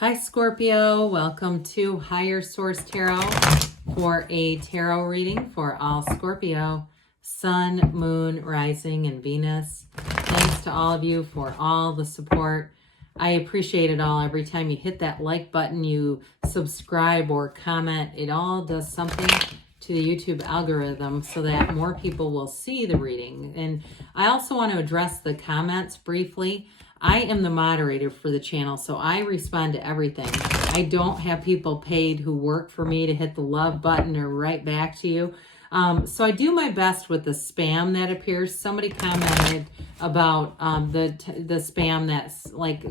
Hi Scorpio, welcome to Higher Source Tarot for a tarot reading for all Scorpio, Sun, Moon, Rising, and Venus. Thanks to all of you for all the support. I appreciate it all. Every time you hit that like button, you subscribe or comment, it all does something to the YouTube algorithm so that more people will see the reading. And I also want to address the comments briefly. I am the moderator for the channel, so I respond to everything. I don't have people paid who work for me to hit the love button or write back to you. So I do my best with the spam that appears. Somebody commented about the spam that's like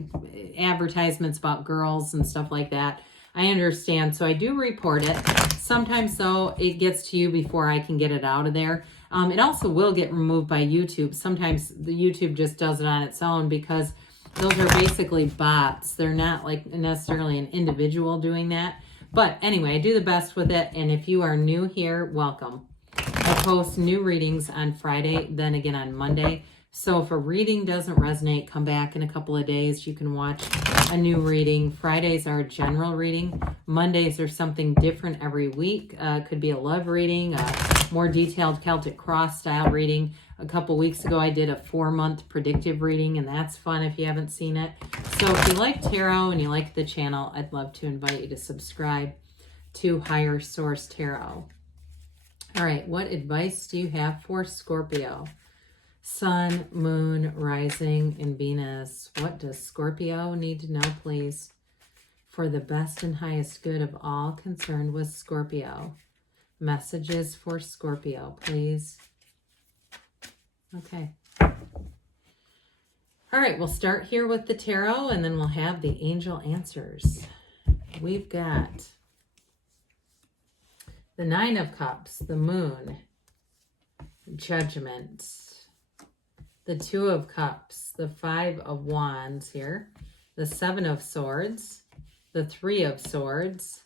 advertisements about girls and stuff like that. I understand, so I do report it. Sometimes, though, it gets to you before I can get it out of there. It also will get removed by YouTube. Sometimes the YouTube just does it on its own because those are basically bots. They're not like necessarily an individual doing that. But anyway, I do the best with it. And if you are new here, welcome. I post new readings on Friday, then again on Monday. So if a reading doesn't resonate, come back in a couple of days. You can watch a new reading. Fridays are a general reading. Mondays are something different every week. Could be a love reading, a more detailed Celtic cross style reading. A couple weeks ago, I did a 4-month predictive reading, and that's fun if you haven't seen it. So if you like tarot and you like the channel, I'd love to invite you to subscribe to Higher Source Tarot. All right, what advice do you have for Scorpio? Sun, Moon, Rising, and Venus. What does Scorpio need to know, please, for the best and highest good of all concerned with Scorpio? Messages for Scorpio, please. Okay. All right, we'll start here with the tarot, and then we'll have the angel answers. We've got the Nine of Cups, the Moon, Judgment, the Two of Cups, the Five of Wands here, the Seven of Swords, the Three of Swords,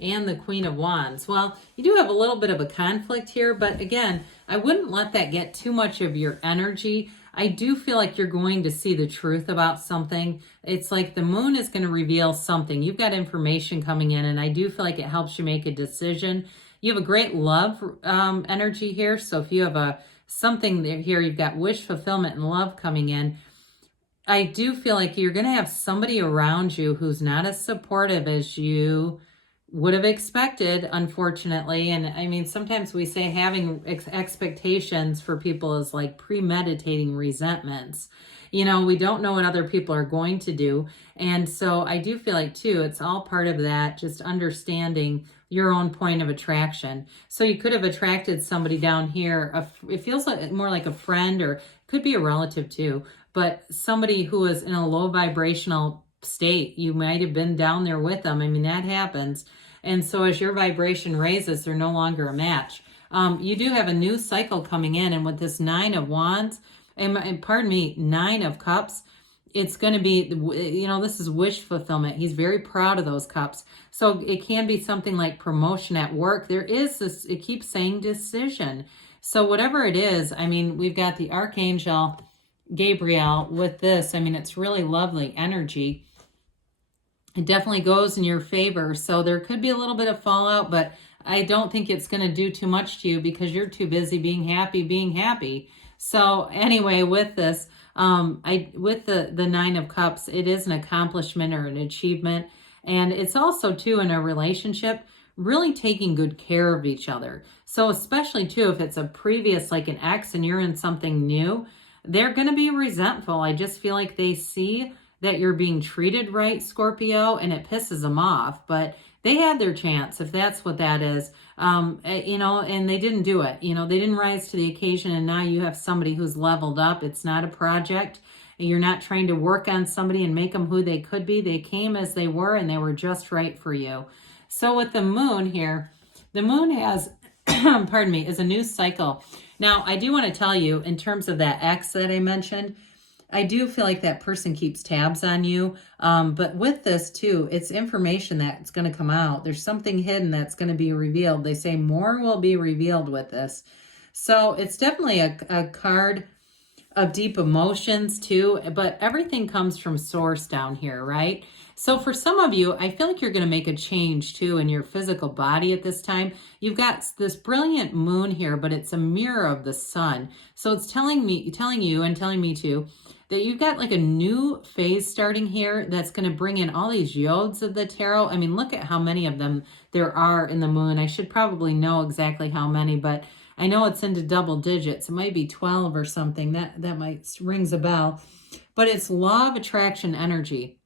and the Queen of Wands. Well, you do have a little bit of a conflict here, but again, I wouldn't let that get too much of your energy. I do feel like you're going to see the truth about something. It's like the moon is going to reveal something. You've got information coming in, and I do feel like it helps you make a decision. You have a great love energy here, so if you have something here, you've got wish fulfillment and love coming in. I do feel like you're going to have somebody around you who's not as supportive as you would have expected, unfortunately. And I mean, sometimes we say having expectations for people is like premeditating resentments. You know, we don't know what other people are going to do. And so I do feel like, too, it's all part of that, just understanding your own point of attraction. So you could have attracted somebody down here. It feels like more like a friend, or could be a relative, too, but somebody who is in a low vibrational state. You might have been down there with them. I mean, that happens. And so as your vibration raises, they're no longer a match. You do have a new cycle coming in. And with this Nine of Wands, and pardon me, Nine of Cups, it's going to be, you know, this is wish fulfillment. He's very proud of those cups. So it can be something like promotion at work. There is this, it keeps saying decision. So whatever it is, I mean, we've got the Archangel Gabriel with this. I mean, it's really lovely energy. It definitely goes in your favor. So there could be a little bit of fallout, but I don't think it's going to do too much to you because you're too busy being happy. So anyway, with this, with the Nine of Cups, it is an accomplishment or an achievement. And it's also, too, in a relationship, really taking good care of each other. So especially, too, if it's a previous, like an ex, and you're in something new, they're going to be resentful. I just feel like they see that you're being treated right, Scorpio, and it pisses them off. But they had their chance, if that's what that is, you know, and they didn't do it. You know, they didn't rise to the occasion, and now you have somebody who's leveled up. It's not a project. You're not trying to work on somebody and make them who they could be. They came as they were, and they were just right for you. So with the moon here, the moon has, pardon me, is a new cycle. Now, I do want to tell you, in terms of that ex that I mentioned, I do feel like that person keeps tabs on you. But with this too, it's information that's going to come out. There's something hidden that's going to be revealed. They say more will be revealed with this. So it's definitely a card of deep emotions too, but everything comes from source down here, right? So for some of you, I feel like you're going to make a change too in your physical body at this time. You've got this brilliant moon here, but it's a mirror of the sun. So it's telling you and telling me too, that you've got like a new phase starting here that's going to bring in all these yods of the tarot. I mean, look at how many of them there are in the moon. I should probably know exactly how many, but I know it's into double digits. It might be 12 or something. That might rings a bell. But it's law of attraction energy.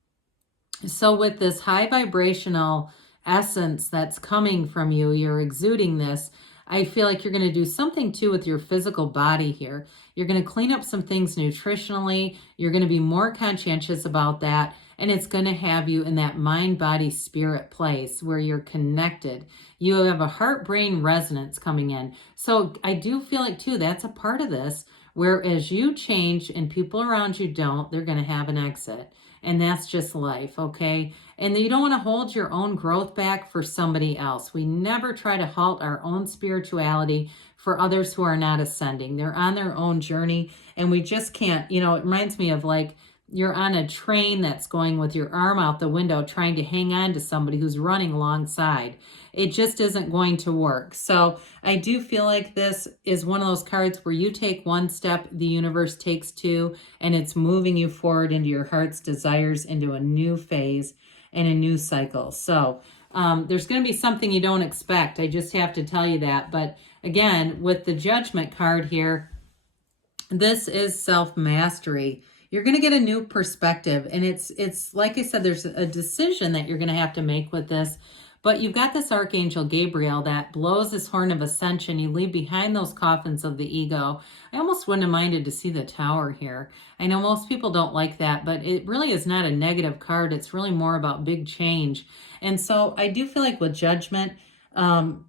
So with this high vibrational essence that's coming from you, you're exuding this, I feel like you're going to do something too with your physical body here. You're going to clean up some things nutritionally. You're going to be more conscientious about that. And it's going to have you in that mind, body, spirit place where you're connected. You have a heart-brain resonance coming in. So I do feel like too, that's a part of this, where as you change and people around you don't, they're going to have an exit. And that's just life, okay? And you don't want to hold your own growth back for somebody else. We never try to halt our own spirituality for others who are not ascending. They're on their own journey, and we just can't, it reminds me of like you're on a train that's going with your arm out the window trying to hang on to somebody who's running alongside. It just isn't going to work. So I do feel like this is one of those cards where you take one step, the universe takes two, and it's moving you forward into your heart's desires, into a new phase and a new cycle. So there's going to be something you don't expect. I just have to tell you that. But again, with the Judgment card here, this is self-mastery. You're going to get a new perspective. And it's like I said, there's a decision that you're going to have to make with this. But you've got this Archangel Gabriel that blows his horn of ascension. You leave behind those coffins of the ego. I almost wouldn't have minded to see the Tower here. I know most people don't like that, but it really is not a negative card. It's really more about big change. And so I do feel like with Judgment,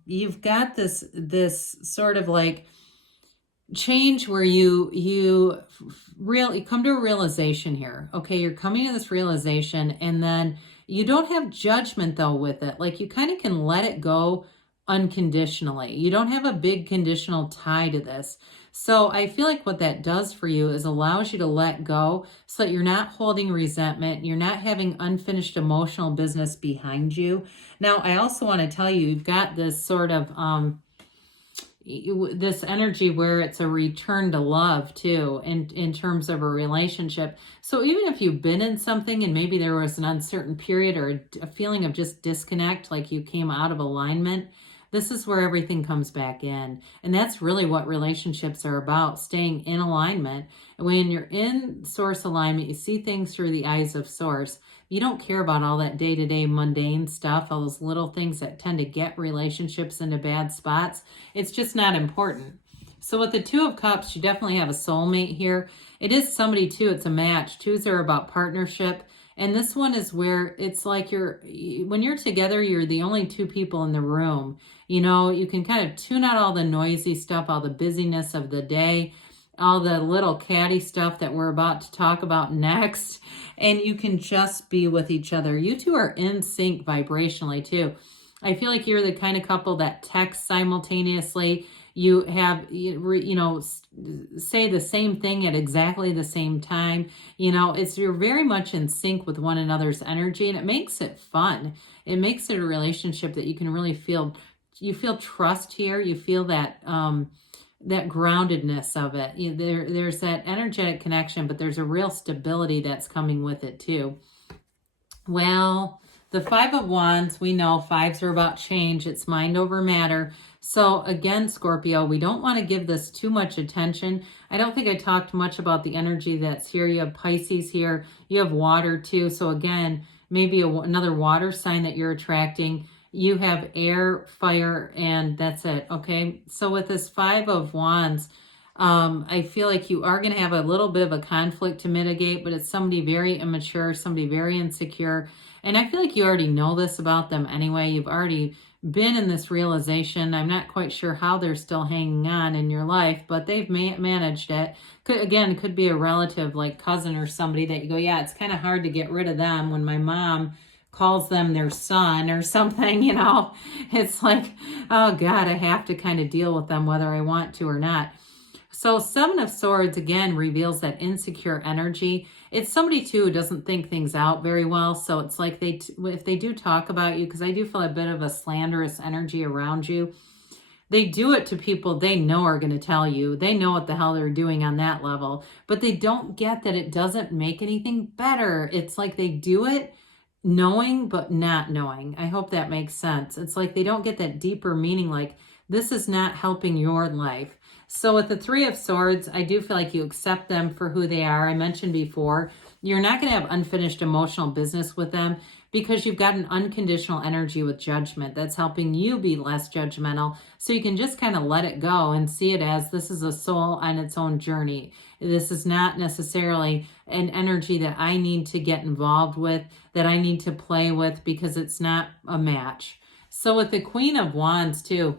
you've got this sort of like change where you really come to a realization here. Okay, you're coming to this realization, and then you don't have judgment though with it. Like you kind of can let it go unconditionally. You don't have a big conditional tie to this. So I feel like what that does for you is allows you to let go so that you're not holding resentment. You're not having unfinished emotional business behind you. Now, I also want to tell you, you've got this sort of this energy where it's a return to love too in terms of a relationship. So even if you've been in something and maybe there was an uncertain period or a feeling of just disconnect, like you came out of alignment, this is where everything comes back in. And that's really what relationships are about, staying in alignment. When you're in source alignment, you see things through the eyes of source. You don't care about all that day-to-day mundane stuff, all those little things that tend to get relationships into bad spots. It's just not important. So with the Two of Cups, you definitely have a soulmate here. It is somebody too, it's a match. Twos are about partnership. And this one is where it's like when you're together, you're the only two people in the room. You can kind of tune out all the noisy stuff, all the busyness of the day, all the little catty stuff that we're about to talk about next. And you can just be with each other. You two are in sync vibrationally too. I feel like you're the kind of couple that text simultaneously. You have, say the same thing at exactly the same time. You're very much in sync with one another's energy, and it makes it fun. It makes it a relationship that you can really feel. You feel trust here. You feel that that groundedness of it. There's that energetic connection, but there's a real stability that's coming with it too. Well, the Five of Wands, we know fives are about change. It's mind over matter. So again, Scorpio, we don't want to give this too much attention. I don't think I talked much about the energy that's here. You have Pisces here. You have water too. So again, maybe another water sign that you're attracting. You have air, fire, and that's it. Okay. So with this Five of Wands, I feel like you are going to have a little bit of a conflict to mitigate, but it's somebody very immature, somebody very insecure. And I feel like you already know this about them anyway. You've already been in this realization. I'm not quite sure how they're still hanging on in your life, but they've managed it. Could be a relative like cousin or somebody that you go, yeah, it's kind of hard to get rid of them when my mom calls them their son or something, It's like, oh God, I have to kind of deal with them whether I want to or not. So 7 of Swords, again, reveals that insecure energy. It's somebody, too, who doesn't think things out very well. So it's like if they do talk about you, because I do feel a bit of a slanderous energy around you, they do it to people they know are going to tell you. They know what the hell they're doing on that level. But they don't get that it doesn't make anything better. It's like they do it knowing but not knowing. I hope that makes sense. It's like they don't get that deeper meaning, like this is not helping your life. So with the 3 of Swords, I do feel like you accept them for who they are. I mentioned before, you're not going to have unfinished emotional business with them because you've got an unconditional energy with Judgment that's helping you be less judgmental. So you can just kind of let it go and see it as this is a soul on its own journey. This is not necessarily an energy that I need to get involved with, that I need to play with, because it's not a match. So with the Queen of Wands too,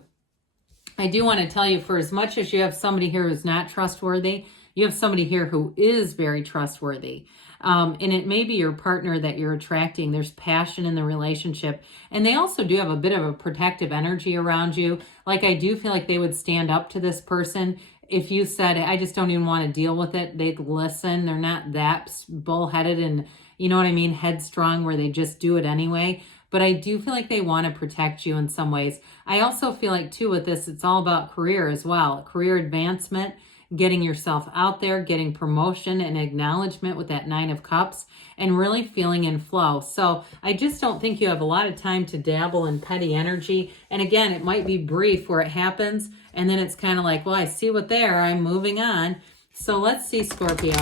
I do want to tell you, for as much as you have somebody here who's not trustworthy, you have somebody here who is very trustworthy. And it may be your partner that you're attracting. There's passion in the relationship. And they also do have a bit of a protective energy around you. Like, I do feel like they would stand up to this person. If you said, I just don't even want to deal with it, they'd listen. They're not that bullheaded and, you know what I mean, headstrong, where they just do it anyway. But I do feel like they want to protect you in some ways. I also feel like, too, with this, it's all about career as well. Career advancement, getting yourself out there, getting promotion and acknowledgement with that 9 of Cups, and really feeling in flow. So I just don't think you have a lot of time to dabble in petty energy. And again, it might be brief where it happens, and then it's kind of like, well, I see what they are, I'm moving on. So let's see, Scorpio,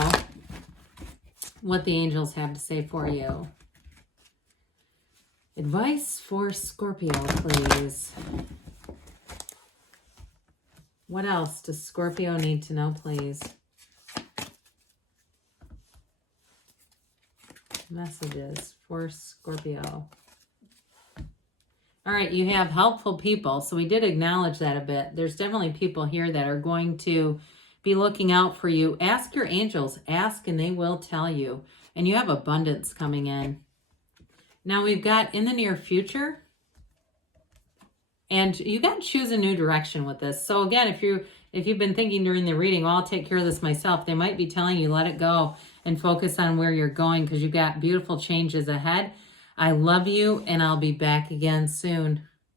what the angels have to say for you. Advice for Scorpio, please. What else does Scorpio need to know, please? Messages for Scorpio. All right, you have helpful people. So we did acknowledge that a bit. There's definitely people here that are going to be looking out for you. Ask your angels. Ask and they will tell you. And you have abundance coming in. Now we've got in the near future, and you got to choose a new direction with this. So again, if you've been thinking during the reading, well, I'll take care of this myself, they might be telling you, let it go and focus on where you're going, because you've got beautiful changes ahead. I love you, and I'll be back again soon.